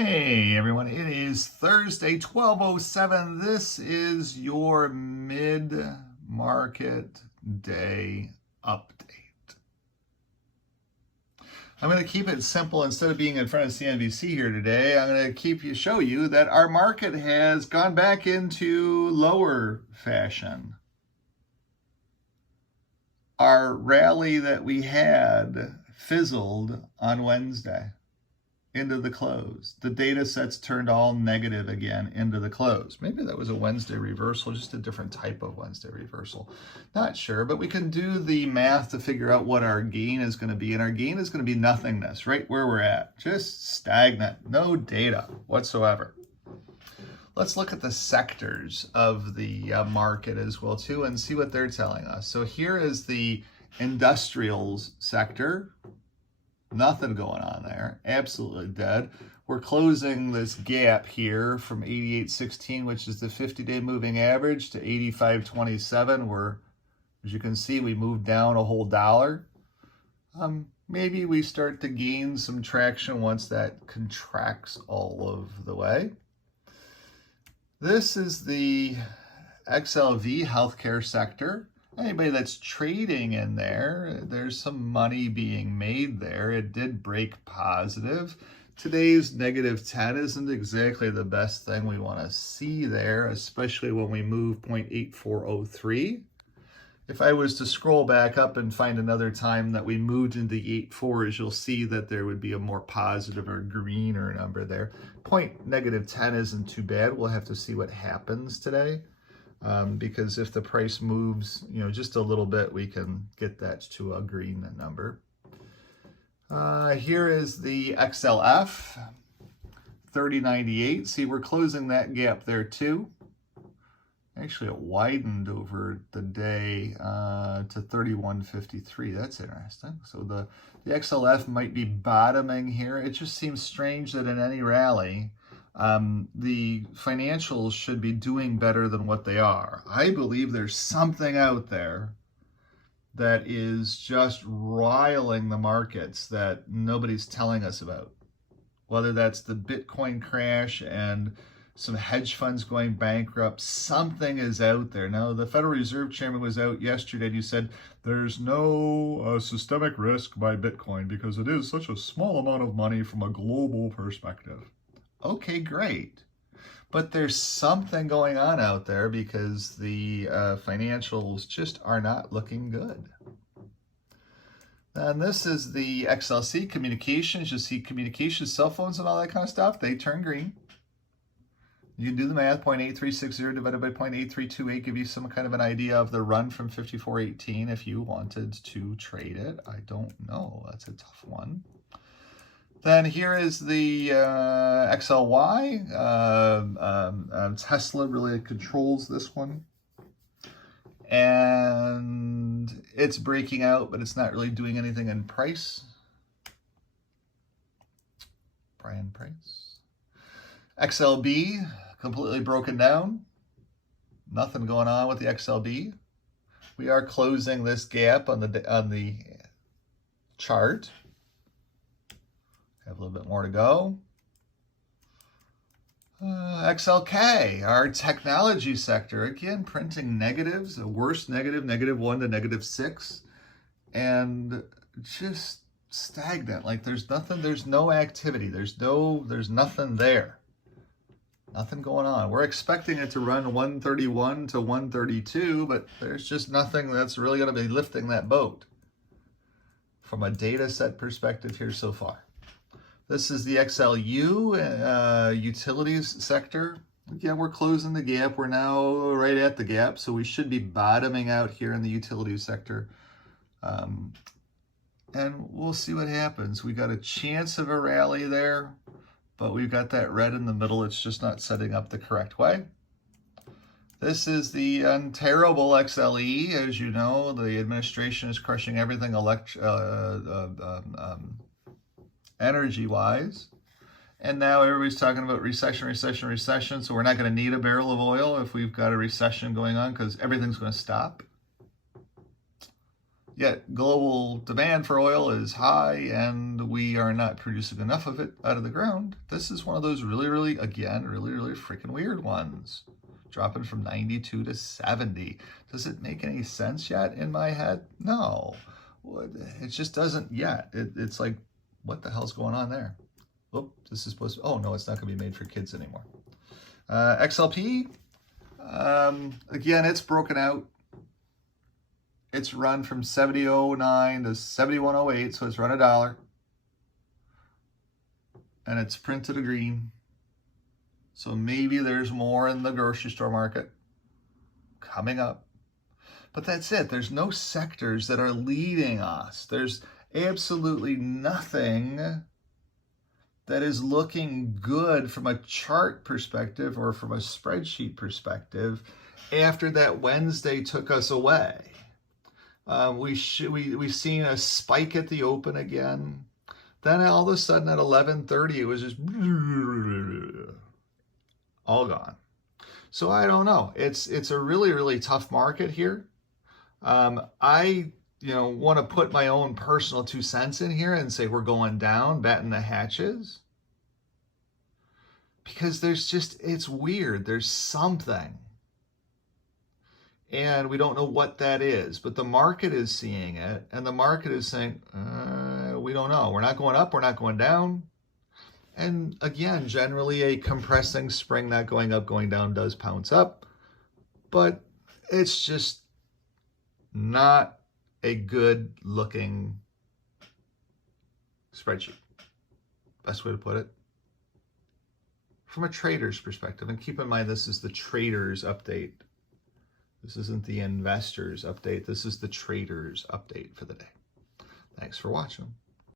Hey everyone, it is Thursday, 12:07. This is your mid-market day update. I'm going to keep it simple. Instead of being in front of CNBC here today, I'm going to show you that our market has gone back into lower fashion. Our rally that we had fizzled on Wednesday into the close. The data sets turned all negative again into the close. Maybe that was a Wednesday reversal, just a different type of Wednesday reversal. Not sure, but we can do the math to figure out what our gain is going to be. And our gain is going to be nothingness, right where we're at. Just stagnant, no data whatsoever. Let's look at the sectors of the market as well too and see what they're telling us. So here is the industrials sector. Nothing going on there. Absolutely dead. We're closing this gap here from 88.16, which is the 50-day moving average, to 85.27. Where, as you can see, we moved down a whole dollar. Maybe we start to gain some traction once that contracts all of the way. This is the XLV healthcare sector. Anybody that's trading in there, there's some money being made there. It did break positive. Today's -10 isn't exactly the best thing we want to see there, especially when we move 0.8403. If I was to scroll back up and find another time that we moved into the 8.4s, you'll see that there would be a more positive or greener number there. -10 isn't too bad. We'll have to see what happens today. Because if the price moves, just a little bit, we can get that to a green number. Here is the XLF, 30.98. See, we're closing that gap there too. Actually, it widened over the day to 31.53. That's interesting. So the XLF might be bottoming here. It just seems strange that in any rally, the financials should be doing better than what they are. I believe there's something out there that is just riling the markets that nobody's telling us about. Whether that's the Bitcoin crash and some hedge funds going bankrupt, something is out there. Now, the Federal Reserve Chairman was out yesterday and he said there's no systemic risk by Bitcoin because it is such a small amount of money from a global perspective. Okay, great. But there's something going on out there because the financials just are not looking good. And this is the XLC communications. You see communications, cell phones and all that kind of stuff. They turn green. You can do the math. 0.8360 divided by 0.8328 give you some kind of an idea of the run from 54.18 if you wanted to trade it. I don't know. That's a tough one. Then here is the XLY. Tesla really controls this one. And it's breaking out, but it's not really doing anything in price. Brian Price. XLB, completely broken down. Nothing going on with the XLB. We are closing this gap on the chart. Have a little bit more to go. XLK, our technology sector, again, printing negatives, a worse negative, -1 to -6, and just stagnant. Like there's nothing, there's no activity, there's nothing there. Nothing going on. We're expecting it to run 131 to 132, but there's just nothing that's really going to be lifting that boat from a data set perspective here so far. This is the XLU utilities sector. Again, we're closing the gap. We're now right at the gap, so we should be bottoming out here in the utilities sector. And we'll see what happens. We got a chance of a rally there, but we've got that red in the middle. It's just not setting up the correct way. This is the terrible XLE. As you know, the administration is crushing everything energy-wise. And now everybody's talking about recession. So we're not going to need a barrel of oil if we've got a recession going on because everything's going to stop. Yet global demand for oil is high and we are not producing enough of it out of the ground. This is one of those really freaking weird ones. Dropping from 92 to 70. Does it make any sense yet in my head? No. It just doesn't yet. It's like, what the hell's going on there? Oh, this is supposed to, oh no, it's not going to be made for kids anymore. XLP, again, it's broken out. It's run from 70.09 to 71.08, so it's run $1. And it's printed a green. So maybe there's more in the grocery store market coming up. But that's it. There's no sectors that are leading us. There's absolutely nothing that is looking good from a chart perspective or from a spreadsheet perspective after that Wednesday took us away. We've seen a spike at the open again. Then all of a sudden at 11:30, it was just all gone. So I don't know. It's a really tough market here. I want to put my own personal 2 cents in here and say we're going down, batting the hatches. Because it's weird. There's something. And we don't know what that is, but the market is seeing it, and the market is saying, we don't know. We're not going up, we're not going down. And again, generally a compressing spring, not going up, going down does pounce up, but it's just not a good looking spreadsheet. Best way to put it. From a trader's perspective, and keep in mind, this is the trader's update. This isn't the investor's update. This is the trader's update for the day. Thanks for watching.